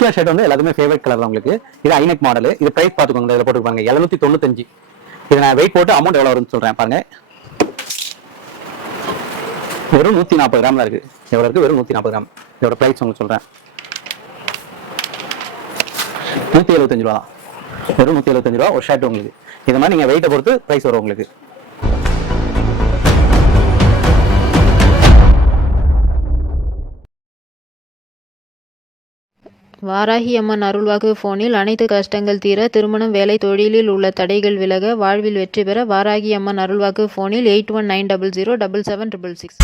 Colour shirt வந்து எல்லாருமே favourite colour தான் உங்களுக்கு. இது ஐநெக் மாடல். இது பிரைஸ் பார்த்துக்கோங்க. இதில் போட்டுருப்பாங்க 795. இது நான் வெயிட் போட்டு அமௌண்ட் எவ்வளோ வரும்னு சொல்கிறேன் பாருங்க. வெறும் 140 கிராம்ல இருக்கு. எவ்வளோ இருக்கு? வெறும் 140 கிராம். இதோட பிரைஸ் உங்களுக்கு சொல்கிறேன். 175 ரூபா தான். வெறும் 175 ரூபா ஒரு ஷர்ட் உங்களுக்கு. இது மாதிரி நீங்கள் வெயிட்டை பொறுத்து ப்ரைஸ் வரும் உங்களுக்கு. வாராகி அம்மன் அருள்வாக்கு போனில் அனைத்து கஷ்டங்கள் தீர, திருமணம், வேலை, தொழிலில் உள்ள தடைகள் விலக, வாழ்வில் வெற்றி பெற வாராகி அம்மன் அருள்வாக்கு போனில் 8190077666.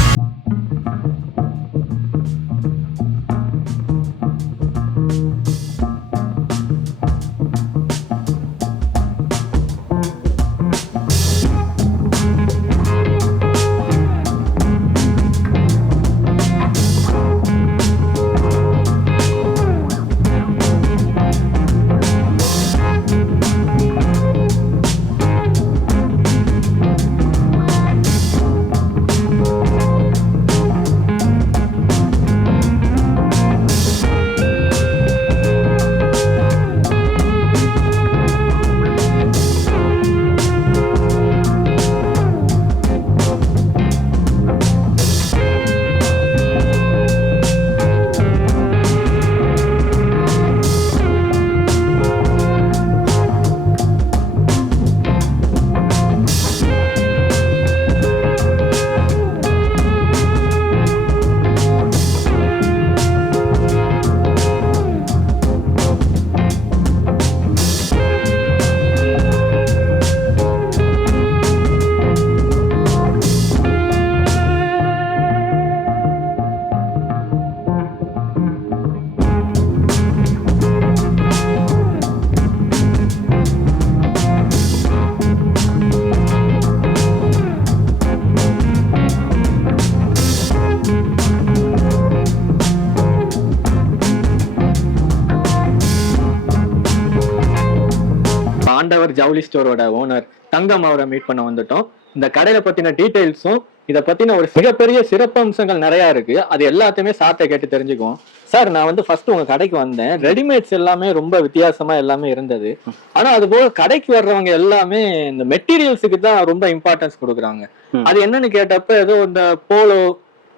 ஆண்டவர் ஜவுளி ஸ்டோரோட ஓனர் தங்கம் அவரை மீட் பண்ண வந்துட்டோம். இந்த கடையில பத்தின டீடைல்ஸும் இதை பத்தின ஒரு மிகப்பெரிய சிறப்பம்சங்கள் நிறைய இருக்கு. அது எல்லாத்தையுமே சார்ட்ட கேட்டு தெரிஞ்சுக்குவோம். சார், நான் வந்து ஃபர்ஸ்ட் உங்க கடைக்கு வந்தேன். ரெடிமேட்ஸ் எல்லாமே ரொம்ப வித்தியாசமா எல்லாமே இருந்தது. ஆனா அது போல கடைக்கு வர்றவங்க எல்லாமே இந்த மெட்டீரியல்ஸுக்கு தான் ரொம்ப இம்பார்ட்டன்ஸ் கொடுக்குறாங்க. அது என்னன்னு கேட்டப்ப ஏதோ இந்த போலோ,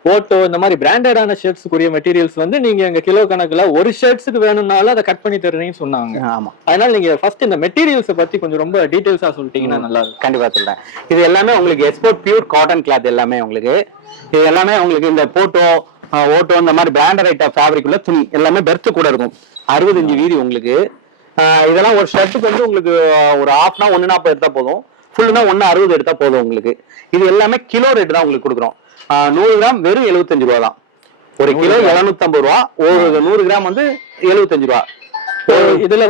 போட்டோ, இந்த மாதிரி பிராண்டடான ஷர்ட்ஸுக்குரிய மெட்டீரியல்ஸ் வந்து நீங்க எங்க கிலோ கணக்குல ஒரு ஷர்ட்ஸுக்கு வேணும்னாலும் அதை கட் பண்ணி தருறீங்கன்னு சொன்னாங்க. ஆமா, அதனால நீங்க ஃபர்ஸ்ட் இந்த மெட்டீரியல்ஸை பத்தி கொஞ்சம் ரொம்ப டீடைல்ஸா சொல்லிட்டீங்கன்னா நல்லா இருக்கும். கண்டிப்பா சொல்றேன். இது எல்லாமே உங்களுக்கு எக்ஸ்போர்ட் பியூர் காட்டன் கிளாத். எல்லாமே உங்களுக்கு இது எல்லாமே உங்களுக்கு இந்த போட்டோ, ஓட்டோ, இந்த மாதிரி பிராண்டட் ஐட்டம் ஃபேப்ரிக் உள்ள துணி எல்லாமே பெர்த் கூட இருக்கும். 65 வீதி உங்களுக்கு. இதெல்லாம் ஒரு ஷர்ட்டுக்கு வந்து உங்களுக்கு ஒரு ஹாஃப்னா 140 எடுத்தா போதும், ஃபுல்லுனா 160 எடுத்தா போதும் உங்களுக்கு. இது எல்லாமே கிலோ ரேட் தான் உங்களுக்கு கொடுக்குறோம். 100 கிராம் வெறும் 75 ரூபா தான். ஒரு கிலோ 750 ரூபா. ஒரு 100 கிராம் வந்து 75 ரூபா. இதுல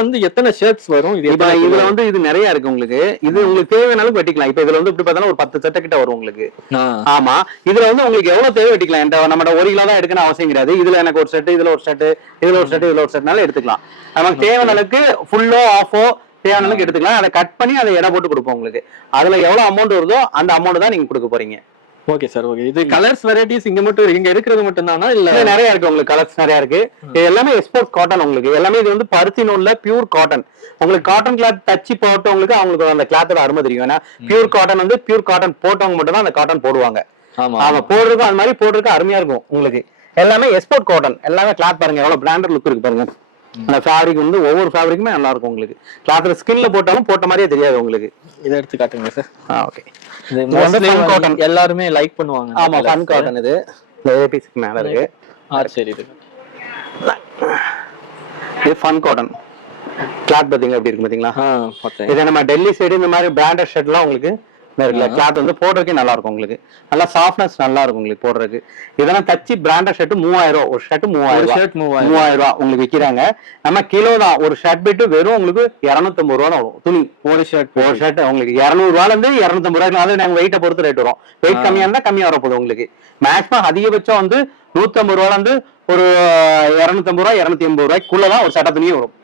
வந்து எத்தனை ஷர்ட்ஸ் வரும்? இதுல வந்து இது நிறைய இருக்கு உங்களுக்கு. இது உங்களுக்கு தேவையானாலும் வெட்டிக்கலாம். இப்ப இதுல வந்து இப்படி பார்த்தா ஒரு 10 சட்டை கிட்ட வரும் உங்களுக்கு. ஆமா, இதுல வந்து உங்களுக்கு எவ்வளவு தேவை வெட்டிக்கலாம். நம்ம 1 கிலோ தான் எடுக்கணும் அவசியம் கிடையாது. இதுல எனக்கு ஒரு ஷர்ட், இதுல ஒரு ஷர்ட், இதுல ஒரு ஷர்ட், இதுல ஒரு ஷர்ட்னால எடுத்துக்கலாம். நமக்கு தேவையான அளவுக்கு ஃபுல்லோ ஆஃபோ தேவையான அளவுக்கு எடுத்துக்கலாம். அதை கட் பண்ணி அதை எடை போட்டு கொடுப்போம் உங்களுக்கு. அதுல எவ்வளவு அமௌண்ட் வருதோ அந்த அமௌண்ட் தான் நீங்க கொடுக்க போறீங்க. Okay sir, okay. இது கலர்ஸ் வெரைட்டிஸ் இங்க மட்டும் இங்க இருக்கிறது மட்டும் தானா இல்ல நிறைய இருக்கு உங்களுக்கு? கலர்ஸ் நிறைய இருக்கு. இது எல்லாமே எக்ஸ்போர்ட் காட்டன் உங்களுக்கு. எல்லாமே இது வந்து பருத்தி நூல்ல பியூர் காட்டன். உங்களுக்கு காட்டன் கிளாத் டச் போட்டவங்களுக்கு அவங்களுக்கு அந்த கிளாத்தோட அருமை தெரியும். ஏன்னா பியூர் காட்டன் வந்து பியூர் காட்டன் போட்டவங்க மட்டும் தான் அந்த காட்டன் போடுவாங்க. அவங்க போடுறதுக்கும் அது மாதிரி போடுறதுக்கு அருமையா இருக்கும் உங்களுக்கு. எல்லாமே எக்ஸ்போர்ட் காட்டன். எல்லாமே கிளாத் பாருங்க எவ்வளவு பிராண்டட் லுக் இருக்கு பாருங்க. அந்த ஃபேப்ரிக் வந்து ஒவ்வொரு ஃபேப்ரிக்குமே நல்லா இருக்கும் உங்களுக்கு. கிளாத்ல ஸ்கின்ல போட்டாலும் போட்ட மாதிரியே தெரியாது உங்களுக்கு. இதை எடுத்து காட்டுங்க சார். ஓகே. காட்டன் எல்லாருமே லைக் பண்ணுவாங்க. ஆமா, ஃபன் காட்டன். இது ஏபிஸ்க்கு மேல இருக்கு. சரி, இது ஃபன் காட்டன் கிளாத் பாத்தீங்க எப்படி இருக்கு பாத்தீங்களா? இது நம்ம டெல்லி சைடு இந்த மாதிரி பிராண்டட் ஷர்ட் எல்லாம் உங்களுக்கு கிளாத் வந்து போடுறதுக்கே நல்லா இருக்கும் உங்களுக்கு. நல்லா சாஃப்ட்னஸ் நல்லா இருக்கும் உங்களுக்கு போடுறதுக்கு. இதெல்லாம் தச்சு பிராண்டட் ஷர்ட் 3000 ரூபா. ஒரு ஷர்ட் 3000 ரூபா உங்களுக்கு விற்கிறாங்க. நம்ம கிலோ தான். ஒரு ஷர்ட் பிட்டு வெறும் உங்களுக்கு 250 ரூபா தான் வரும் துணி. ஒரு ஷர்ட் உங்களுக்கு 200 ரூபால இருந்து 250 ரூபாய்க்கு நாங்க வெயிட்டை பொறுத்து ரேட் வரும். வெயிட் கம்மியா இருந்தா கம்மியா வரப்போகுது உங்களுக்கு. மேக்ஸிமம் அதிகபட்சம் வந்து 150 ரூபால இருந்து ஒரு 250 ரூபாய் 280 ரூபாய்க்குள்ளதான் ஒரு சட்ட துணியே வரும்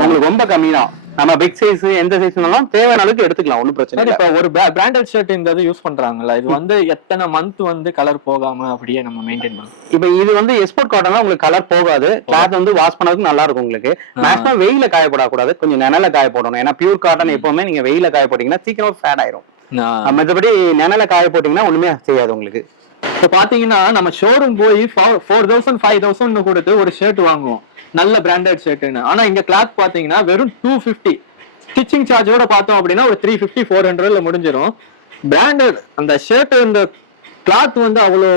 உங்களுக்கு. ரொம்ப கம்மி தான். நம்ம பிக் சைஸ் எந்த சைஸ்னாலும் தேவையான அளவுக்கு எடுத்துக்கலாம், ஒன்றும் பிரச்சனை இல்லை. இப்ப ஒரு பிராண்டட் ஷர்ட் இந்த இது யூஸ் பண்றாங்கல்ல, இது வந்து எத்தனை மந்த் வந்து கலர் போகாம அப்படியே நம்ம மெயின்டைன் பண்ணலாம்? இப்ப இது வந்து எக்ஸ்போர்ட் காட்டனா உங்களுக்கு கலர் போகாது, கிளாத் வந்து வாஷ் பண்ணதுக்கு நல்லா இருக்கும் உங்களுக்கு. மேக்ஸிமம் வெயில காயப்படக்கூடாது, கொஞ்சம் நிழல காய போடணும். ஏன்னா பியூர் காட்டன் எப்பவுமே நீங்க வெயில காய போட்டீங்கன்னா சீக்கிரம் ஃபேட் ஆயிரும். மற்றபடி நிழல காய போட்டீங்கன்னா ஒண்ணுமே செய்யாது உங்களுக்கு. இப்ப பாத்தீங்கன்னா நம்ம ஷோரூம் போய் 4000 5000 கொடுத்து ஒரு ஷர்ட் வாங்குவோம், நல்ல பிராண்டட் ஷர்ட்னு. ஆனா இங்க கிளாத் பாத்தீங்கன்னா வெறும் 250. ஸ்டிச்சிங் சார்ஜோட பார்த்தோம் அப்படின்னா ஒரு 350 400ல முடிஞ்சிடும். பிராண்டட் அந்த ஷர்ட், இந்த கிளாத் வந்து அவ்வளோ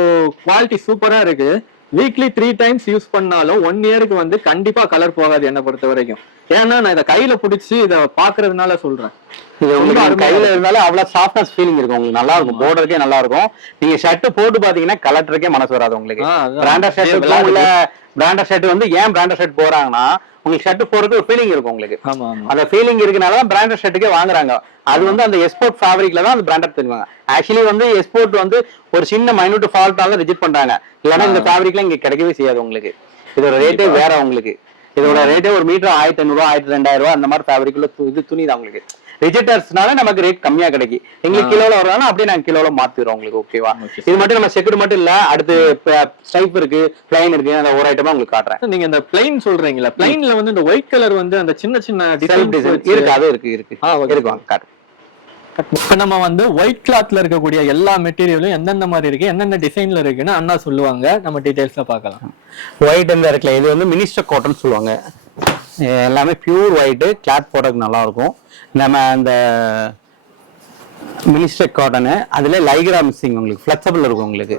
குவாலிட்டி சூப்பரா இருக்கு. வீக்லி 3 டைம்ஸ் யூஸ் பண்ணாலும் 1 இயருக்கு வந்து கண்டிப்பா கலர் போகாது என்ன பொறுத்த வரைக்கும். ஏன்னா நான் இதை கையில பிடிச்சி இதை பாக்குறதுனால சொல்றேன். இது உங்களுக்கு கையில இருந்தாலும் அவ்வளவு சாஃப்ட்னஸ் ஃபீலிங் இருக்கும் உங்களுக்கு, நல்லா இருக்கும், போடுறதுக்கே நல்லா இருக்கும். நீங்க ஷர்ட் போட்டு பாத்தீங்கன்னா கலட்டுறதுக்கே மனசு வராது உங்களுக்கு. பிராண்டட் ஷர்ட் உள்ள பிராண்டட் ஷர்ட் வந்து ஏன் பிராண்டட் ஷர்ட் போறாங்கன்னா உங்களுக்கு ஷர்ட் போடுறது ஒரு ஃபீலிங் இருக்கும் உங்களுக்கு. அந்த ஃபீலிங் இருக்கனாலதான் பிராண்டட் ஷர்ட்டுக்கே வாங்குறாங்க. அது வந்து அந்த எக்ஸ்போர்ட் ஃபேப்ரிக்ல தான் அந்த பிராண்டட் தெரிவாங்க. ஆக்சுவலி வந்து எக்ஸ்போர்ட் வந்து ஒரு சின்ன மைனூட் ஃபால்ட்டால ரிஜெக்ட் பண்றாங்க. இல்லைன்னா இந்த ஃபேப்ரிக்ல இங்க கிடைக்கவே செய்யாது உங்களுக்கு. இதோட ரேட்டே வேற உங்களுக்கு. இதோட ரேட்டே ஒரு மீட்டர் 1500 1200 அந்த மாதிரி ஃபேப்ரிக்ல இது துணி தான் உங்களுக்கு. ரிஜெக்டர்ஸ்னால நமக்கு ரேட் கம்மியா கிடைக்கும். எங்களுக்கு கிலோல வரலாம், அப்படியே நாங்க கிலோல மாத்திடுறோம் உங்களுக்கு. ஓகேவா? இது மட்டும் நம்ம செக்குடு மட்டும் இல்ல, அடுத்து ஸ்ட்ரைப் இருக்கு, பிளைன் இருக்கு, அந்த ஒரு ஐட்டமா உங்களுக்கு காட்டுறேன். நீங்க இந்த பிளைன் சொல்றீங்களா? பிளைன்ல வந்து இந்த ஒயிட் கலர் வந்து அந்த சின்ன சின்ன டிசைன் இருக்கு, அது இருக்கு காட்டு. இப்ப நம்ம வந்து ஒயிட் கிளாத்ல இருக்கக்கூடிய எல்லா மெட்டீரியலும் எந்தெந்த மாதிரி இருக்கு, எந்தெந்த டிசைன்ல இருக்குன்னு அண்ணா சொல்லுவாங்க. நம்ம டீடைல்ஸ்ல பார்க்கலாம். ஒயிட் இந்த இருக்குல்ல, இது வந்து மினிஸ்டர் காட்டன் சொல்லுவாங்க. எல்லாமே பியூர் ஒயிட், கிளாத் போடுறதுக்கு நல்லா இருக்கும். நம்ம அந்த மினிஸ்டர் காட்டனு அதுல லைக்ரா மிக்சிங் உங்களுக்கு ஃபிளெக்சிபிள் இருக்கும் உங்களுக்கு.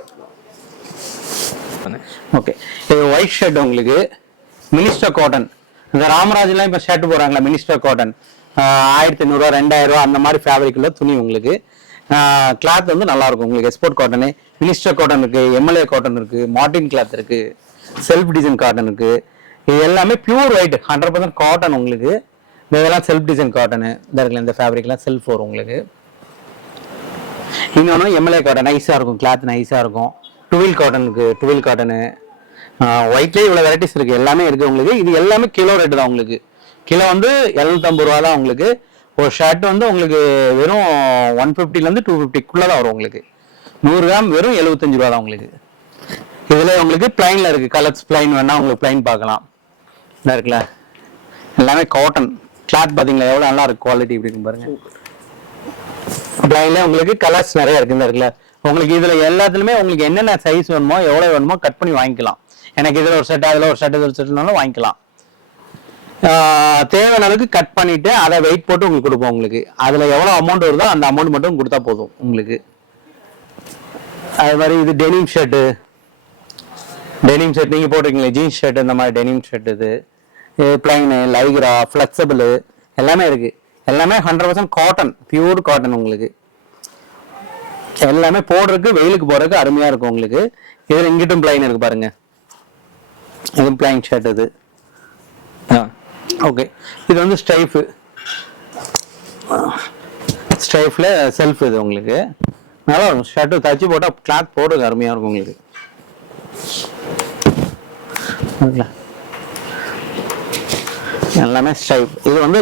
ஓகே, இது ஒயிட் ஷர்ட் உங்களுக்கு மினிஸ்டர் காட்டன். இந்த ராமராஜ்லாம் இப்ப ஷர்ட் போறாங்களா மினிஸ்டர் காட்டன், 1500 2000 அந்த மாதிரி ஃபேப்ரிக்ல துணி உங்களுக்கு. கிளாத் வந்து நல்லா இருக்கும் உங்களுக்கு. எக்ஸ்போர்ட் காட்டனு, மினிஸ்டர் காட்டன் இருக்கு, எம்எல்ஏ காட்டன் இருக்கு, மார்டின் கிளாத் இருக்கு, செல்ஃப் டிசைன் காட்டன் இருக்கு. இது எல்லாமே பியூர் ஒயிட் 100% காட்டன் உங்களுக்கு. இதெல்லாம் செல்ஃப் டிசைன் காட்டனு இந்த இருக்குல்ல, இந்த ஃபேப்ரிக்லாம் செல்ஃப் வரும் உங்களுக்கு. இன்னொன்று எம்எல்ஏ காட்டன் நைஸாக இருக்கும், கிளாத் நைஸாக இருக்கும். டுவில் காட்டன் இருக்கு, டுவில் காட்டனு. ஒயிட்லேயே இவ்வளோ வெரைட்டிஸ் இருக்கு, எல்லாமே இருக்கு உங்களுக்கு. இது எல்லாமே கிலோ ரேட்டு தான் உங்களுக்கு. கிலோ வந்து 750 ரூபா தான் உங்களுக்கு. ஒரு ஷர்ட் வந்து உங்களுக்கு வெறும் 150லேருந்து 250க்குள்ள தான் வரும் உங்களுக்கு. 100 கிராம் வெறும் 75 ரூபா தான் உங்களுக்கு. இதுல உங்களுக்கு பிளைன்ல இருக்கு, கலர்ஸ் பிளைன் வேணா உங்களுக்கு பிளைன் பார்க்கலாம். இந்த இருக்குல்ல, எல்லாமே காட்டன் கிளாத் பாத்தீங்களா எவ்வளவு நல்லா இருக்கு, குவாலிட்டி இப்படி இருக்கு பாருங்க. பிளைன்ல உங்களுக்கு கலர்ஸ் நிறைய இருக்கு. இந்த இருக்குல்ல, உங்களுக்கு இதுல எல்லாத்துலயுமே உங்களுக்கு என்னென்ன சைஸ் வேணுமோ எவ்வளவு வேணுமோ கட் பண்ணி வாங்கிக்கலாம். எனக்கு இதுல ஒரு செட், அதுல ஒரு செட், இதுல ஒரு செட்னாலும் வாங்கிக்கலாம். தேவையான அளவுக்கு கட் பண்ணிட்டு அதை வெயிட் போட்டு உங்களுக்கு கொடுப்போம் உங்களுக்கு. அதுல எவ்வளவு அமௌண்ட் வருதோ அந்த அமௌண்ட் மட்டும் கொடுத்தா போதும் உங்களுக்கு. அது மாதிரி இது டெனிம் ஷர்ட், டெனிம் ஷர்ட் நீங்க போட்டிருக்கீங்களா, ஜீன்ஸ் ஷர்ட், இந்த மாதிரி டெனிம் ஷர்ட், இது பிளைன், லைக்ரா, ஃபிளெக்சிபிள் எல்லாமே இருக்கு. எல்லாமே 100% காட்டன், பியூர் காட்டன் உங்களுக்கு. எல்லாமே போடுறதுக்கு வெயிலுக்கு போறதுக்கு அருமையா இருக்கும் உங்களுக்கு. இதுல இங்கிட்டும் பிளைன் இருக்கு பாருங்க, இது பிளைன் ஷர்ட் இது. ஓகே, இது வந்து ஸ்ட்ரைஃப், ஸ்ட்ரைஃப்ல செல்ஃப் இது உங்களுக்கு. நல்லா இருக்கும் ஷர்ட், தச்சு போட்டா கிளாத் போடுறதுக்கு அருமையா இருக்கும் உங்களுக்கு. எல்லாமே ஸ்ட்ரைப். இது வந்து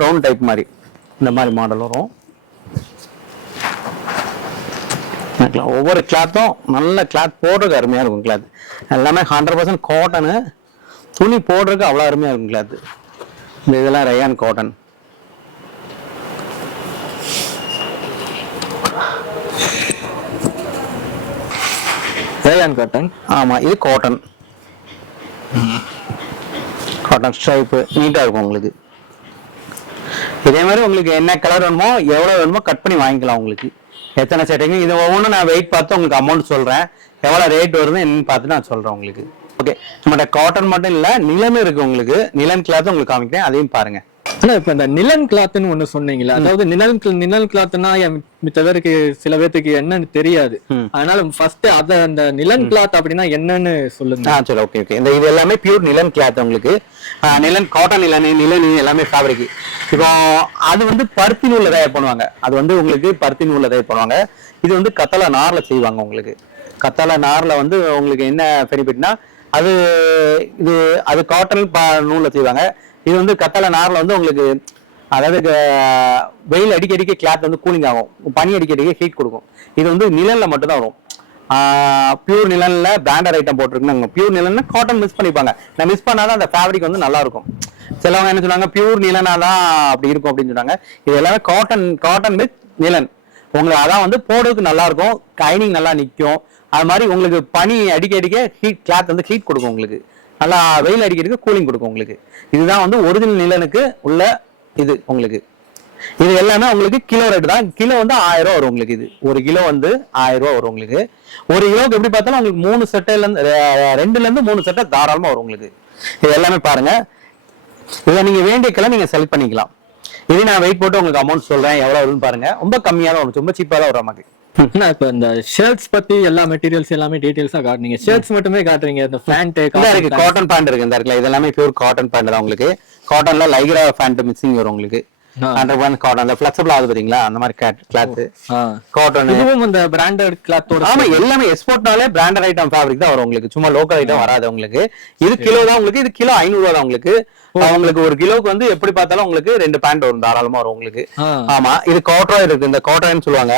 ரவுண்ட் டைப் மாதிரி, இந்த மாதிரி மாடல் வரும். ஒவ்வொரு கிளாத்தும் நல்ல கிளாத் போடுறதுக்கு அருமையா இருக்கும். கிளாத் எல்லாமே 100% காட்டனு, துணி போடுறதுக்கு அவ்வளோ அருமையா இருக்கும் கிளாத். இந்த இதெல்லாம் ரயான் காட்டன். ரயான் காட்டன், ஆமா இது காட்டன். காட்டன் ஸ்ட்ரைப் நீட்டா இருக்கும் உங்களுக்கு. இதே மாதிரி உங்களுக்கு என்ன கலர் வேணுமோ எவ்வளவு வேணுமோ கட் பண்ணி வாங்கிக்கலாம் உங்களுக்கு. எத்தனை செட்டிங் இது ஒவ்வொன்றும் நான் வெயிட் பார்த்து உங்களுக்கு அமௌண்ட் சொல்றேன், எவ்வளவு ரேட் வருது என்னன்னு பார்த்து நான் சொல்றேன் உங்களுக்கு. ஓகே, நம்மகிட்ட காட்டன் மட்டும் இல்ல நிலனும் இருக்கு உங்களுக்கு. நிலன் கிளாத் உங்களுக்கு காமிக்கிறேன், அதையும் பாருங்க. ஆனா இப்ப இந்த நிலன் கிளாத்னு ஒண்ணு சொன்னீங்களா, அதாவது நிலன் கிளாத்னா மித்த பேருக்கு சில பேருக்கு என்னன்னு தெரியாது. அதனால ஃபர்ஸ்ட் அத அந்த நிலன் கிளாத் அப்படின்னா என்னன்னு சொல்லுங்க. சரி, ஓகே ஓகே. இந்த இது எல்லாமே பியூர் நிலன் கிளாத் உங்களுக்கு. நிலன் காட்டன், நிலனி எல்லாமே ஃபேப்ரிக். இப்போ அது வந்து பருத்தி நூல்ல தயார் பண்ணுவாங்க. அது வந்து உங்களுக்கு பருத்தி நூல்ல தயார் பண்ணுவாங்க. இது வந்து கத்தலா நார்ல செய்வாங்க உங்களுக்கு. கத்தலா நார்ல வந்து உங்களுக்கு என்ன பெனிஃபிட்னா அது இது அது காட்டன் நூல்ல செய்வாங்க. இது வந்து கத்தாழை நார்ல வந்து உங்களுக்கு அதாவது வெயில் அடிக்க கிளாத் வந்து கூலிங் ஆகும், பனி அடிக்க ஹீட் கொடுக்கும். இது வந்து நிழல்ல மட்டும் தான் வரும். பியூர் நிலன்ல பிராண்டட் ஐட்டம் போட்டிருக்குன்னு. பியூர் நிலன்னா காட்டன் மிஸ் பண்ணிப்பாங்க. நான் மிஸ் பண்ணாதான் அந்த ஃபேப்ரிக் வந்து நல்லா இருக்கும். சிலவங்க என்ன சொன்னாங்க பியூர் நிலனாதான் அப்படி இருக்கும் அப்படின்னு சொன்னாங்க. இது எல்லாமே காட்டன் வித் நிலன். உங்களுக்கு அதான் வந்து போடுறதுக்கு நல்லா இருக்கும், கைனிங் நல்லா நிற்கும். அது மாதிரி உங்களுக்கு பனி அடிக்க ஹீட் கிளாத் வந்து ஹீட் கொடுக்கும், உங்களுக்கு நல்லா வெயில் அடிக்கிறதுக்கு கூலிங் கொடுக்கும் உங்களுக்கு. இதுதான் வந்து ஒரிஜினல் நிலனுக்கு உள்ள இது உங்களுக்கு. இது எல்லாமே உங்களுக்கு கிலோ ரேட் தான். கிலோ வந்து 1000 ரூபா வரும் உங்களுக்கு. இது ஒரு கிலோ வந்து 1000 ரூபா வரும் உங்களுக்கு. ஒரு கிலோக்கு எப்படி பார்த்தாலும் உங்களுக்கு 2ல இருந்து 3 செட்டை தாராளமா வரும் உங்களுக்கு. இது எல்லாமே பாருங்க. இதை நீங்க வேண்டிய கலர் நீங்க செலக்ட் பண்ணிக்கலாம். இது நான் வெயிட் போட்டு உங்களுக்கு அமௌண்ட் சொல்றேன் எவ்வளவு வருதுன்னு பாருங்க. ரொம்ப கம்மியா தான் வரும், ரொம்ப சீப்பா தான் வரும் நமக்கு. இப்ப இந்த ஷர்ட்ஸ் பத்தி எல்லா மெட்டீரியல்ஸ் எல்லாமே டீடைல்ஸா காட்டுறீங்க, ஷர்ட்ஸ் மட்டுமே காட்டுறீங்க. இந்த பேண்ட் இருக்கு, காட்டன் பேண்ட் இருக்கு இந்த இடத்துல. இது எல்லாமே பியூர் காட்டன் பேண்ட் தான் உங்களுக்கு. காட்டன்ல லைக்ரா பேண்ட் மிக்சிங் வரும் உங்களுக்கு. 100% காட்டன் ஃபிளெக்சிபிள் ஆகுது பாத்தீங்களா, அந்த மாதிரி கிளாத் காட்டன். இதுவும் இந்த பிராண்டட் கிளாத்தோட. ஆமா, எல்லாமே எக்ஸ்போர்ட்னாலே பிராண்டட் ஐட்டம் ஃபேப்ரிக் தான் வரும் உங்களுக்கு. சும்மா லோக்கல் ஐட்டம் வராது உங்களுக்கு. இது கிலோ தான் உங்களுக்கு. இது கிலோ 500 ரூபா தான் உங்களுக்கு. உங்களுக்கு ஒரு கிலோக்கு வந்து எப்படி பார்த்தாலும் உங்களுக்கு 2 பேண்ட் வரும், தாராளமா வரும் உங்களுக்கு. ஆமா, இது காட்டன் இருக்கு, இந்த காட்டன் சொல்லுவாங்க.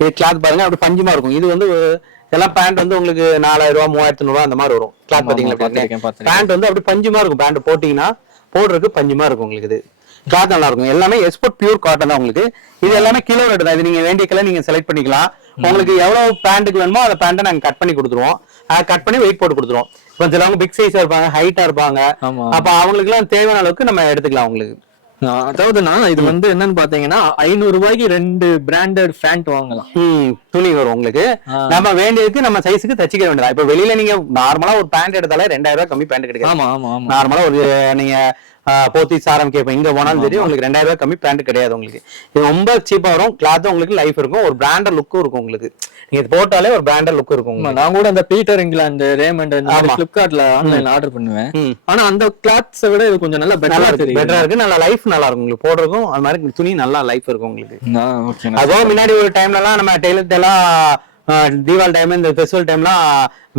இது கிளாத் பாருங்க அப்படி பஞ்சுமா இருக்கும். இது வந்து எல்லாம் பேண்ட் வந்து உங்களுக்கு 4000 ரூபா 3500 ரூபா அந்த மாதிரி வரும். கிளாத் பாத்தீங்களா, பேண்ட் வந்து அப்படி பஞ்சுமா இருக்கும். பேண்ட் போட்டீங்கன்னா போடுறதுக்கு பஞ்சுமா இருக்கும் உங்களுக்கு. இது கிளாத் நல்லா இருக்கும். எல்லாமே எக்ஸ்போர்ட் பியூர் காட்டன் தான் உங்களுக்கு. இது எல்லாமே கிலோ ரேட் தான். இது நீங்க வேண்டிய கலர் நீங்க செலக்ட் பண்ணிக்கலாம். உங்களுக்கு எவ்வளவு பேண்ட்டுக்கு வேணுமோ அந்த பேண்ட்டை நாங்க கட் பண்ணி கொடுத்துருவோம். கட் பண்ணி வெயிட் போட்டு கொடுத்துருவோம். இப்போ சிலவங்க பிக் சைஸா இருப்பாங்க, ஹைட்டா இருப்பாங்க. அப்ப அவங்களுக்கு எல்லாம் தேவையான அளவுக்கு நம்ம எடுத்துக்கலாம் உங்களுக்கு. அதாவது நான் இது வந்து என்னன்னு பாத்தீங்கன்னா 500 ரூபாய்க்கு 2 பிராண்டட் பேண்ட் வாங்கலாம். துணி வரும் உங்களுக்கு. நம்ம வேண்டியதுக்கு நம்ம சைஸுக்கு தச்சிக்க வேண்டியதா. இப்ப வெளியில நீங்க நார்மலா ஒரு பேண்ட் எடுத்தாலே 2000 ரூபாய் கம்மி பேண்ட் கிடைக்கும். நார்மலா ஒரு நீங்க போத்தி சாரம் கேட்பேன் இங்க போனாலும் சரி உங்களுக்கு 2000 ரூபாய் கம்மி பேண்ட் கிடையாது உங்களுக்கு. இது ரொம்ப சீப்பா வரும். கிளாத்தும் உங்களுக்கு லைஃப் இருக்கும், ஒரு பிராண்டட் லுக்கும் இருக்கும் உங்களுக்கு. நீங்க போட்டாலே ஒரு பிராண்டட் லுக் இருக்கும். நான் கூட அந்த பீட்டர் இங்கிலாந்து, ரேமண்ட் பிளிப்கார்ட்ல ஆன்லைன்ல ஆர்டர் பண்ணுவேன். ஆனா அந்த கிளாத்ஸை விட இது கொஞ்சம் நல்லா பெட்டரா இருக்கு. நல்லா லைஃப் நல்லா இருக்கும் உங்களுக்கு போடுறதுக்கும். அது மாதிரி துணி நல்லா லைஃப் இருக்கும் உங்களுக்கு. அதுவும் முன்னாடி ஒரு டைம்ல எல்லாம் நம்ம டெய்லர் எல்லாம் தீபாவளி டைம் இந்த ஃபெஸ்டிவல் டைம்லாம்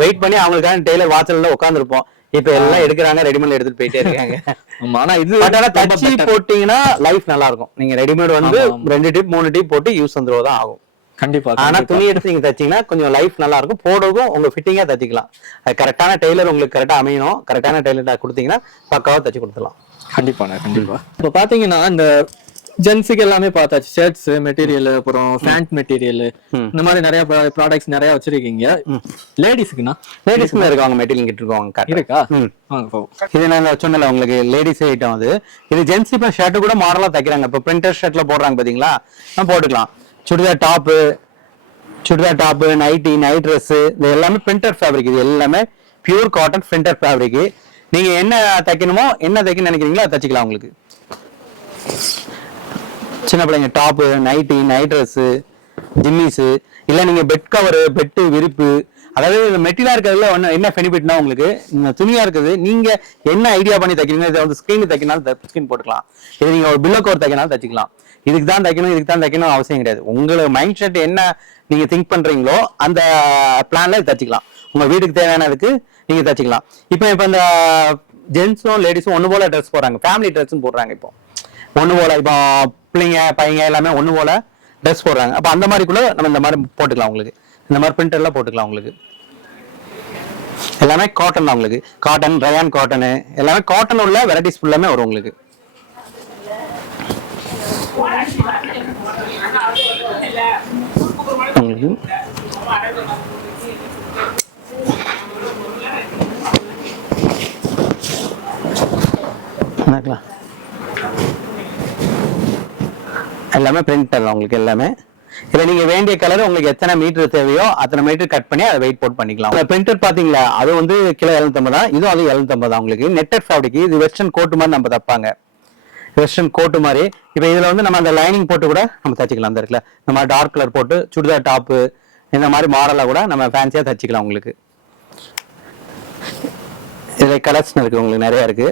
வெயிட் பண்ணி அவங்களுக்கான டெய்லர் வாசல்ல உட்கார்ந்து இருப்போம். இப்ப எல்லாம் எடுக்கிறாங்க, ரெடிமேட் எடுத்துட்டு போயிட்டே இருக்காங்க. ஆனா இது தச்சு போட்டீங்கன்னா லைஃப் நல்லா இருக்கும். நீங்க ரெடிமேட் வந்து 2 டிப் 3 டிப் போட்டு யூஸ் வந்துருவதான் ஆகும் கண்டிப்பா. ஆனா துணி எடுத்து நீங்க தச்சீங்கன்னா கொஞ்சம் லைஃப் நல்லா இருக்கும். போடுறதும் உங்க ஃபிட்டிங்கா தச்சிக்கலாம். அது கரெக்டான டெய்லர் உங்களுக்கு கரெக்டா அமையணும். கரெக்டான டெய்லர் கொடுத்தீங்கன்னா பக்காவா தச்சு கொடுத்துடலாம். கண்டிப்பா. இப்ப பாத்தீங்கன்னா இந்த ஜென்ஸுக்கு எல்லாமே பார்த்தாச்சு, ஷர்ட்ஸ் மெட்டீரியல், அப்புறம் பேண்ட் மெட்டீரியல், இந்த மாதிரி நிறைய ப்ராடக்ட்ஸ் நிறைய வச்சிருக்கீங்க. லேடிஸ்க்குன்னா லேடிஸ்க்கு இருக்காங்க மெட்டீரியல் கிட்ட இருக்காங்க இருக்கா? இது நான் சொன்னல உங்களுக்கு லேடிஸ் ஐட்டம். அது இது ஜென்ஸ் இப்ப ஷர்ட் கூட மாடலா தைக்கிறாங்க. இப்ப பிரிண்டர் ஷர்ட்ல போடுறாங்க பாத்தீங்களா, போட்டுக்கலாம். Churidar top, nighty, night dress, இது எல்லாமே பிரிண்டர் ஃபேப்ரிக். இது எல்லாமே பியூர் காட்டன் பிரிண்டர் ஃபேப்ரிக். நீங்க என்ன தைக்கணுமோ, என்ன தைக்கணும்னு நினைக்கிறீங்களோ அதை தச்சுக்கலாம் உங்களுக்கு. சின்ன பிள்ளைங்க டாப்பு, நைட்டி, நைட் ட்ரெஸ், ஜிம்மிஸ், இல்ல நீங்க பெட் கவர், பெட்டு, விரிப்பு, அதாவது இந்த மெட்டீரியலா இருக்கிறதுல என்ன பெனிஃபிட்னா உங்களுக்கு இந்த துணியா இருக்குது. நீங்க என்ன ஐடியா பண்ணி தைக்கிறீங்க, இதை வந்து ஸ்கிரீன் தைக்கினாலும் ஸ்கிரீன் போட்டுக்கலாம். இது நீங்க ஒரு பில்லோ கவர் தைக்கினாலும் தச்சுக்கலாம். இதுக்கு தான் தைக்கணும் அவசியம் கிடையாது. உங்களுக்கு மைண்ட் செட் என்ன நீங்க திங்க் பண்றீங்களோ அந்த பிளான்ல தச்சுக்கலாம். உங்க வீட்டுக்கு தேவையானதுக்கு நீங்க தச்சுக்கலாம். இப்போ இந்த ஜென்ஸும் லேடிஸும் ஒண்ணு போல ட்ரெஸ் போடுறாங்க, ஃபேமிலி ட்ரெஸ்ஸும் போடுறாங்க. இப்போ ஒண்ணு போல, இப்போ பிள்ளைங்க பையங்க எல்லாமே ஒண்ணு போல ட்ரெஸ் போடுறாங்க. அப்ப அந்த மாதிரி கூட நம்ம இந்த மாதிரி போட்டுக்கலாம் உங்களுக்கு. இந்த மாதிரி பிரிண்ட் எல்லாம் போட்டுக்கலாம் உங்களுக்கு. எல்லாமே காட்டன் தான் உங்களுக்கு. காட்டன், ரயான் காட்டனு, எல்லாமே காட்டன் உள்ள வெரைட்டிஸ் ஃபுல்லாமே வரும் உங்களுக்கு. எல்லாமே பிரிண்டர் தான் உங்களுக்கு. எல்லாமே இதை நீங்க வேண்டிய கலர் உங்களுக்கு எத்தனை மீட்டர் தேவையோ அத்தனை மீட்டர் கட் பண்ணி அதை வெயிட் போட் பண்ணிக்கலாம். பிரிண்டர் பாத்தீங்களா, அது வந்து கிலோ 750 தான். இதுவும் அது 750 தான் உங்களுக்கு. Netted fabric. இது வெஸ்டர்ன் கோட்டு மாதிரி நம்ம தப்பாங்க, வெஸ்டர்ன் கோட்டு மாதிரி. இப்ப இதுல வந்து நம்ம அந்த லைனிங் போட்டு கூட நம்ம தச்சுக்கலாம். அந்த இடத்துல நம்ம டார்க் கலர் போட்டு சுடிதார் டாப்பு இந்த மாதிரி மாடலா கூட நம்ம ஃபேன்சியா தச்சுக்கலாம் உங்களுக்கு. இதுல கலர்ஸ் இருக்கு உங்களுக்கு, நிறைய இருக்கு.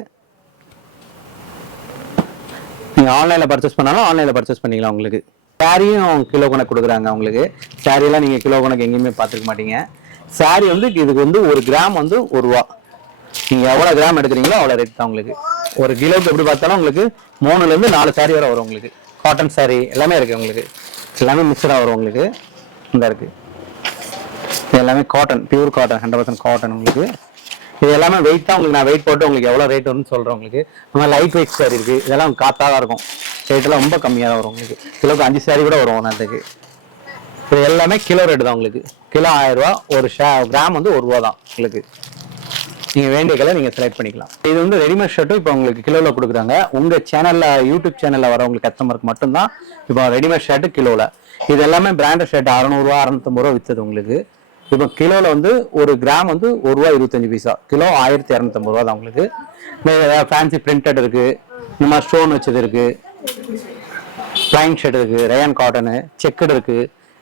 நீங்க ஆன்லைன்ல பர்ச்சேஸ் பண்ணாலும் ஆன்லைன்ல பர்ச்சேஸ் பண்ணிக்கலாம் உங்களுக்கு. சாரியும் கிலோ கணக்கு கொடுக்குறாங்க உங்களுக்கு. சாரி எல்லாம் நீங்க கிலோ கணக்கு எங்கேயுமே பார்த்துக்க மாட்டீங்க. சாரி வந்து இதுக்கு வந்து 1 கிராம் வந்து 1 ரூபா. நீங்க எவ்வளவு கிராம் எடுக்கிறீங்களோ அவ்வளவு ரேட் தான் உங்களுக்கு. ஒரு கிலோக்கு எப்படி பார்த்தாலும் உங்களுக்கு 3ல இருந்து 4 சாரி வரை வரும் உங்களுக்கு. காட்டன் சாரி எல்லாமே இருக்கு உங்களுக்கு, எல்லாமே மிக்சடா வரும் உங்களுக்கு. இந்த இருக்கு இது எல்லாமே காட்டன், பியூர் காட்டன், 100% காட்டன் உங்களுக்கு. இது எல்லாமே வெயிட் தான் உங்களுக்கு. நான் வெயிட் போட்டு உங்களுக்கு எவ்வளவு ரேட் வரும்னு சொல்றேன் உங்களுக்கு. நம்ம லைட் வெயிட் சாரி இருக்கு, இதெல்லாம் காத்தா தான் இருக்கும், ரேட் எல்லாம் ரொம்ப கம்மியா தான் வரும் உங்களுக்கு. கிலோக்கு 5 சாரி கூட வரும் ஒன்றதுக்கு. இது எல்லாமே கிலோ ரேட் தான் உங்களுக்கு. கிலோ 1000 ரூபா, ஒரு கிராம் வந்து 1 ரூபா தான் உங்களுக்கு. நீங்க வேண்டிய கலர் நீங்க செலக்ட் பண்ணிக்கலாம். இது வந்து ரெடிமேட் ஷர்ட்டும் இப்போ உங்களுக்கு கிலோல கொடுக்குறாங்க. உங்க சேனல்ல, யூடியூப் சேனல்ல வரவங்களுக்கு கஸ்டமருக்கு மட்டும்தான் இப்போ ரெடிமேட் ஷர்ட் கிலோல. இது எல்லாமே பிராண்டட் ஷர்ட் 600 ரூபா 650 ரூபா வித்தது உங்களுக்கு. இப்போ கிலோல வந்து ஒரு கிராம் வந்து 1 ரூபா 25 பைசா, கிலோ 1250 ரூபா தான் உங்களுக்கு. ஃபேன்சி பிரிண்டட் இருக்கு, இந்த மாதிரி ஸ்டோன் வச்சது இருக்கு, பிளைன் ஷர்ட் இருக்கு, ரயான் காட்டனு, செக்குடு இருக்கு.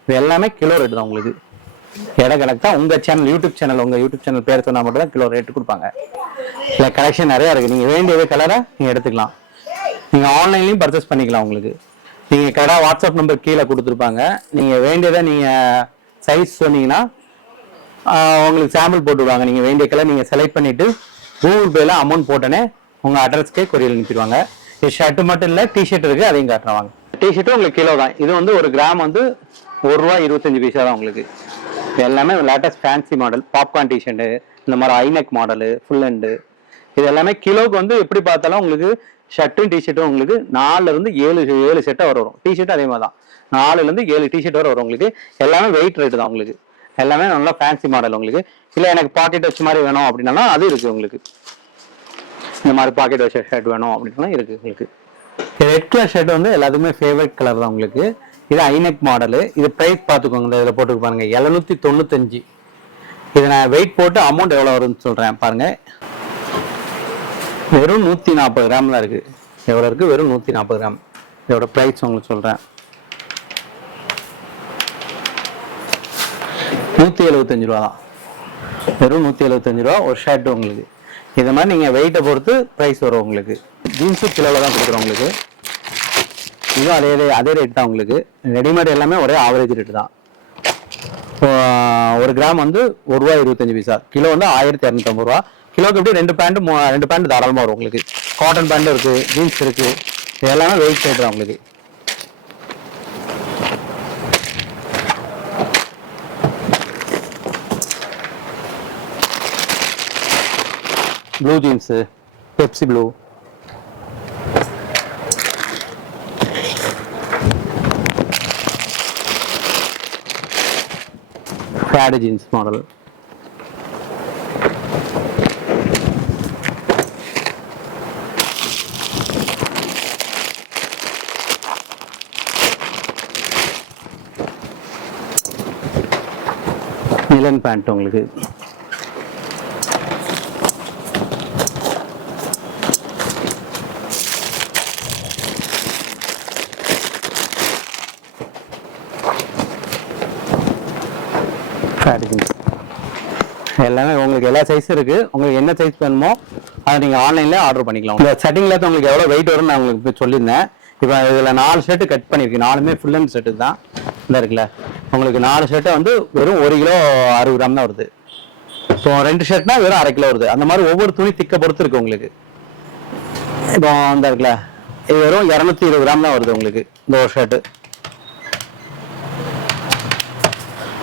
இது எல்லாமே கிலோ ரேட் தான் உங்களுக்கு. எடை கணக்கு தான். உங்க சேனல், யூடியூப் சேனல், உங்க யூடியூப் சேனல் பேர் சொன்னா மட்டும் தான் கிலோ ரேட் கொடுப்பாங்க. இல்லை கலெக்ஷன் நிறைய இருக்கு, நீங்க வேண்டிய கலரை நீங்க எடுத்துக்கலாம். நீங்க ஆன்லைன்லயும் பர்ச்சேஸ் பண்ணிக்கலாம் உங்களுக்கு. நீங்க கடை வாட்ஸ்அப் நம்பர் கீழே கொடுத்துருப்பாங்க. நீங்க வேண்டியதை நீங்க சைஸ் சொன்னீங்கன்னா உங்களுக்கு சாம்பிள் போட்டு விடுவாங்க. நீங்க வேண்டிய கலர் நீங்க செலக்ட் பண்ணிட்டு கூகுள் பேல அமௌண்ட் போட்டோன்னே உங்க அட்ரஸ்க்கே கொரியர் அனுப்பிடுவாங்க. இது ஷர்ட் மட்டும் இல்லை, டிஷர்ட் இருக்கு, அதையும் காட்டுறாங்க. டிஷர்ட்டும் உங்களுக்கு கிலோ தான். இது வந்து ஒரு கிராம் வந்து 1 ரூபா 25 பைசா தான் உங்களுக்கு. எல்லாமே latest fancy model, popcorn t shirt, இந்த மாதிரி ஐநெக் மாடலு, ஃபுல் ஹேண்டு, இது எல்லாமே கிலோக்கு வந்து எப்படி பார்த்தாலும் உங்களுக்கு ஷர்ட்டும் டிஷர்ட்டும் உங்களுக்கு 4ல இருந்து 7 செட்டாக வரும். டிஷர்ட் அதே மாதிரி தான், 4ல இருந்து 7 டிஷர்ட் வரை வரும் உங்களுக்கு. எல்லாமே வெயிட் ரேட்டு தான் உங்களுக்கு. எல்லாமே நல்லா ஃபேன்சி மாடல் உங்களுக்கு. இல்லை எனக்கு பாக்கெட் வச்ச மாதிரி வேணும் அப்படின்னாலும் அது இருக்கு உங்களுக்கு. இந்த மாதிரி பாக்கெட் வச்ச ஷர்ட் வேணும் அப்படின்னா இருக்கு உங்களுக்கு. ரெட் கலர் ஷர்ட் வந்து எல்லாத்துக்குமே ஃபேவரட் கலர் தான் உங்களுக்கு. இது ஐநெக் மாடலு. இது பிரைஸ் பார்த்துக்கோங்க, இதில் போட்டு பாருங்க 795. இதை நான் வெயிட் போட்டு அமௌண்ட் எவ்வளோ வரும்னு சொல்றேன் பாருங்க. வெறும் 140 கிராம் தான் இருக்கு. எவ்வளோ இருக்கு? வெறும் 140 கிராம். இதோட பிரைஸ் உங்களுக்கு சொல்றேன், 175 ரூபா தான். வெறும் 175 ரூபா ஒரு ஷர்ட் உங்களுக்கு. இது மாதிரி நீங்க வெயிட்டை பொறுத்து பிரைஸ் வரும் உங்களுக்கு. ஜீன்ஸு கிலோல தான் கொடுக்குறோம் உங்களுக்கு. இதுவும் அதே ரேட் தான் உங்களுக்கு. ரெடிமேட் எல்லாமே ஒரே ஆவரேஜ் ரேட்டு தான். ஒரு கிராம் வந்து 1 ரூபா 25 பைசா, கிலோ வந்து 1250 ரூபா. கிலோக்கு எப்படி 2 பேண்ட் தாராளமாக வரும் உங்களுக்கு. காட்டன் பேண்ட் இருக்கு, ஜீன்ஸ் இருக்கு, இது எல்லாமே வெயிட் ரேட் தான் உங்களுக்கு. Blue jeans, Pepsi blue, fade jeans model, linen pant உங்களுக்கு. எல்லாமே உங்களுக்கு எல்லா சைஸும் இருக்கு. உங்களுக்கு என்ன சைஸ் வேணுமோ அதை நீங்க ஆன்லைன்ல ஆர்டர் பண்ணிக்கலாம். இந்த செட்டிங்ல உங்களுக்கு எவ்வளவு வெயிட் வரும்னு நான் உங்களுக்கு இப்போ சொல்லியிருந்தேன். இப்போ இதுல 4 ஷர்ட் கட் பண்ணிருக்கேன், 4மே ஃபுல் அண்ட் ஷர்ட் தான். இந்த இருக்குல்ல, உங்களுக்கு 4 ஷர்ட்டை வந்து வெறும் 1 கிலோ 60 கிராம் தான் வருது. இப்போ 2 ஷர்ட்னா வெறும் 1/2 கிலோ வருது. அந்த மாதிரி ஒவ்வொரு துணி திக்க பொறுத்து இருக்கு உங்களுக்கு. இப்போ இந்த இருக்குல்ல, இது வெறும் 220 கிராம் தான் வருது உங்களுக்கு. இந்த ஒரு ஷர்ட்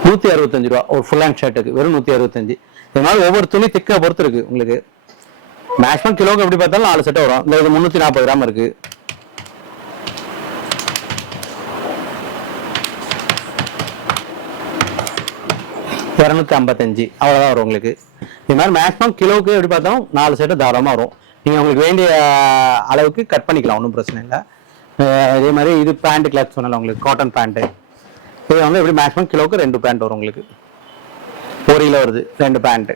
165 ரூபா ஒரு ஃபுல் ஹேண்ட் ஷர்ட்டுக்கு, வெறும் 165. இது மாதிரி ஒவ்வொரு துணி திக்க பொறுத்து இருக்கு உங்களுக்கு. மேக்ஸிமம் கிலோக்கு எப்படி பார்த்தாலும் 4 செட் வரும். இந்த இது 340 கிராம் இருக்கு. $255 அவ்வளோதான் வரும் உங்களுக்கு. இது மாதிரி மேக்ஸிமம் கிலோவுக்கு எப்படி பார்த்தாலும் 4 செட்டு தாராளமாக வரும். நீங்கள் உங்களுக்கு வேண்டிய அளவுக்கு கட் பண்ணிக்கலாம், ஒன்றும் பிரச்சனை இல்லை. இதே மாதிரி இது பேண்ட் கிளாத் சொன்னால உங்களுக்கு காட்டன் பேண்ட்டு. இது வந்து எப்படி மேக்ஸிமம் கிலோவுக்கு 2 பேண்ட் வரும் உங்களுக்கு. 1 கிலோ வருது 2 பேண்ட்டு.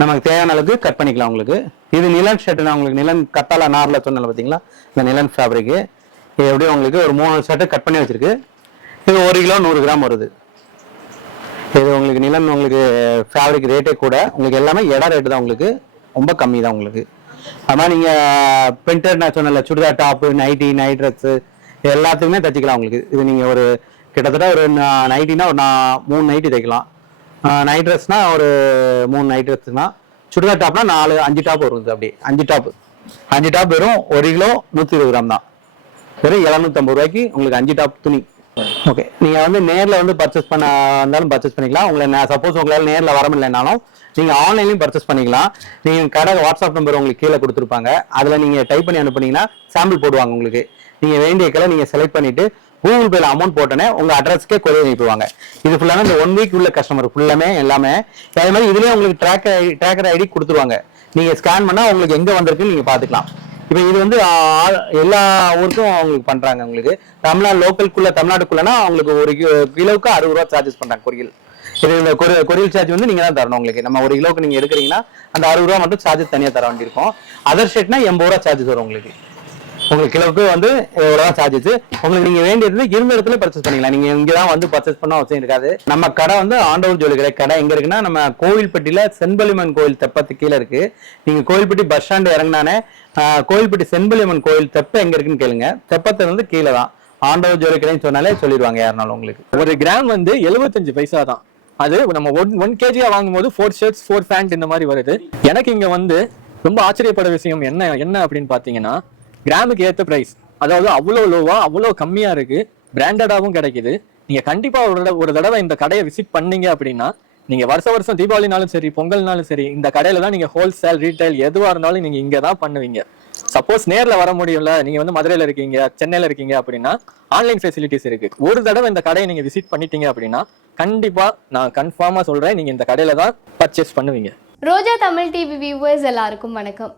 நமக்கு தேவையான அளவுக்கு கட் பண்ணிக்கலாம் உங்களுக்கு. இது நிலன் ஷர்ட். நான் உங்களுக்கு நிலன் கத்தால நாரில் சொன்னால பார்த்தீங்களா, இந்த நிலன் ஃபேப்ரிக்கு. இது எப்படியும் உங்களுக்கு ஒரு 3 ஷர்ட்டு கட் பண்ணி வச்சிருக்கு. இது 1 கிலோ 100 கிராம் வருது. இது உங்களுக்கு நிலன் உங்களுக்கு ஃபேப்ரிக் ரேட்டே கூட. உங்களுக்கு எல்லாமே இட ரேட்டு தான் உங்களுக்கு, ரொம்ப கம்மி தான் உங்களுக்கு. அது மாதிரி நீங்கள் பிரிண்டட் நான் சொன்னல churidar top, nighty, night dress எல்லாத்துக்குமே தைச்சிக்கலாம் உங்களுக்கு. இது நீங்கள் ஒரு கிட்டத்தட்ட ஒரு நைட்டினா ஒரு 3 நைட்டி தைக்கலாம். நைட் ட்ரெஸ்னா ஒரு 3 நைட் ட்ரெஸ்னா சுடிதார் டாப்னா 5 டாப் வரும். அப்படி 5 டாப் வெறும் 1 கிலோ 120 கிராம் தான். வெறும் 750 ரூபாய்க்கு உங்களுக்கு 5 டாப் துணி. ஓகே, நீங்க வந்து நேர்ல வந்து பர்ச்சேஸ் பண்ண இருந்தாலும் பர்ச்சேஸ் பண்ணிக்கலாம். உங்களை சப்போஸ் உங்களால நேர்ல வர முடியலனாலும் நீங்க ஆன்லைன்லயும் பர்ச்சேஸ் பண்ணிக்கலாம். நீங்க கடை வாட்ஸ்அப் நம்பர் உங்களுக்கு கீழே கொடுத்துருப்பாங்க. அதுல நீங்க டைப் பண்ணி அனுப்புனீங்கன்னா சாம்பிள் போடுவாங்க. உங்களுக்கு நீங்க வேண்டிய கலர் நீங்க செலக்ட் பண்ணிட்டு கூகுள் பேல அமௌண்ட் போட்டோன்னே உங்க அட்ரஸ்க்கே கொரியர் அனுப்பிடுவாங்க. இது ஃபுல்லாமே இந்த 1 வீக் உள்ள கஸ்டமர் ஃபுல்லாமே எல்லாமே. அதே மாதிரி இதுலயே உங்களுக்கு ட்ராக்கர் ஐடி கொடுத்துருவாங்க. நீங்க ஸ்கேன் பண்ணா உங்களுக்கு எங்க வந்திருக்குன்னு நீங்க பாத்துக்கலாம். இப்போ இது வந்து எல்லா ஊருக்கும் அவங்களுக்கு பண்றாங்க. உங்களுக்கு தமிழ்நாடுக்குள்ளனா அவங்களுக்கு 1 கிலோவுக்கு 60 ரூபா சார்ஜஸ் பண்றாங்க கொரியல். இது இந்த கொரியல் சார்ஜ் வந்து நீங்க தான் தரணும். உங்களுக்கு நம்ம 1 கிலோவுக்கு நீங்க எடுக்கிறீங்கன்னா அந்த 60 ரூபா மட்டும் சார்ஜஸ் தனியா தர வேண்டியிருக்கும். அதர் ஸ்டேட்னா 80 ரூபா சார்ஜஸ் வரும். உங்களுக்கு கிலோவுக்கு வந்து எவ்வளவுதான் சார்ஜஸ். உங்களுக்கு நீங்க வேண்டியது இருந்த இடத்துல பர்ச்சேஸ் பண்ணிக்கலாம். நீங்க இங்கதான் வந்து பர்ச்சேஸ் பண்ண அவசியம் இருக்காது. நம்ம கடை வந்து ஆண்டவர் ஜவுளி கடை எங்க இருக்குன்னா நம்ம கோவில்பட்டியில செண்பலியம்மன் கோயில் தெப்பத்து கீழே இருக்கு. நீங்க கோவில்பட்டி பஸ் ஸ்டாண்ட் இறங்கினானே கோவில்பட்டி செண்பலியம்மன் கோயில் தெப்ப எங்க இருக்குன்னு கேளுங்க. தெப்பத்துல இருந்து கீழே தான் ஆண்டவர் ஜவுளி கடைன்னு சொன்னாலே சொல்லிடுவாங்க யாருனாலும். உங்களுக்கு 1 கிராம் வந்து 75 பைசா தான். அது நம்ம 1 kg வாங்கும் போது 4 ஷர்ட்ஸ் 4 பேண்ட் இந்த மாதிரி வருது. எனக்கு இங்க வந்து ரொம்ப ஆச்சரியப்பட விஷயம் என்ன அப்படின்னு பாத்தீங்கன்னா, கிராமுக்கு ஏற்ற பிரைஸ், அதாவது அவ்வளோ லோவா அவ்வளோ கம்மியா இருக்கு, பிராண்டடாகவும் கிடைக்குது. நீங்க கண்டிப்பா ஒரு தடவை இந்த கடையை விசிட் பண்ணீங்க அப்படின்னா, நீங்க வருஷம் தீபாவளினாலும் சரி பொங்கல்னாலும் சரி இந்த கடையில தான் நீங்க ஹோல்சேல் ரீட்டைல் எதுவா இருந்தாலும் நீங்க இங்க தான் பண்ணுவீங்க. சப்போஸ் நேர்ல வர முடியல, நீங்க வந்து மதுரையில இருக்கீங்க சென்னையில இருக்கீங்க அப்படின்னா ஆன்லைன் ஃபெசிலிட்டிஸ் இருக்கு. ஒரு தடவை இந்த கடையை நீங்க விசிட் பண்ணிட்டீங்க அப்படின்னா கண்டிப்பா நான் கன்ஃபார்மா சொல்றேன், நீங்க இந்த கடையில தான் பர்ச்சேஸ் பண்ணுவீங்க. ரோஜா தமிழ் டிவி வியூவர்ஸ் எல்லாருக்கும் வணக்கம்.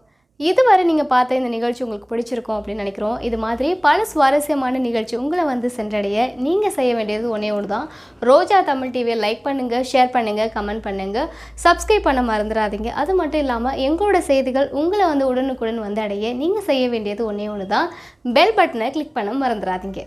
இதுவரை நீங்கள் பார்த்த இந்த நிகழ்ச்சி உங்களுக்கு பிடிச்சிருக்கும் அப்படின்னு நினைக்கிறோம். இது மாதிரி பல சுவாரஸ்யமான நிகழ்ச்சி உங்களை வந்து சென்றடைய நீங்கள் செய்ய வேண்டியது ஒன்றே ஒன்று தான். ரோஜா தமிழ் டிவியை லைக் பண்ணுங்கள், ஷேர் பண்ணுங்கள், கமெண்ட் பண்ணுங்கள், சப்ஸ்கிரைப் பண்ண மறந்துடாதீங்க. அது மட்டும் இல்லாமல் எங்களோட செய்திகள் உங்களை வந்து உடனுக்குடன் வந்து அடைய நீங்கள் செய்ய வேண்டியது ஒன்றே ஒன்று தான், பெல் பட்டனை கிளிக் பண்ண மறந்துடாதீங்க.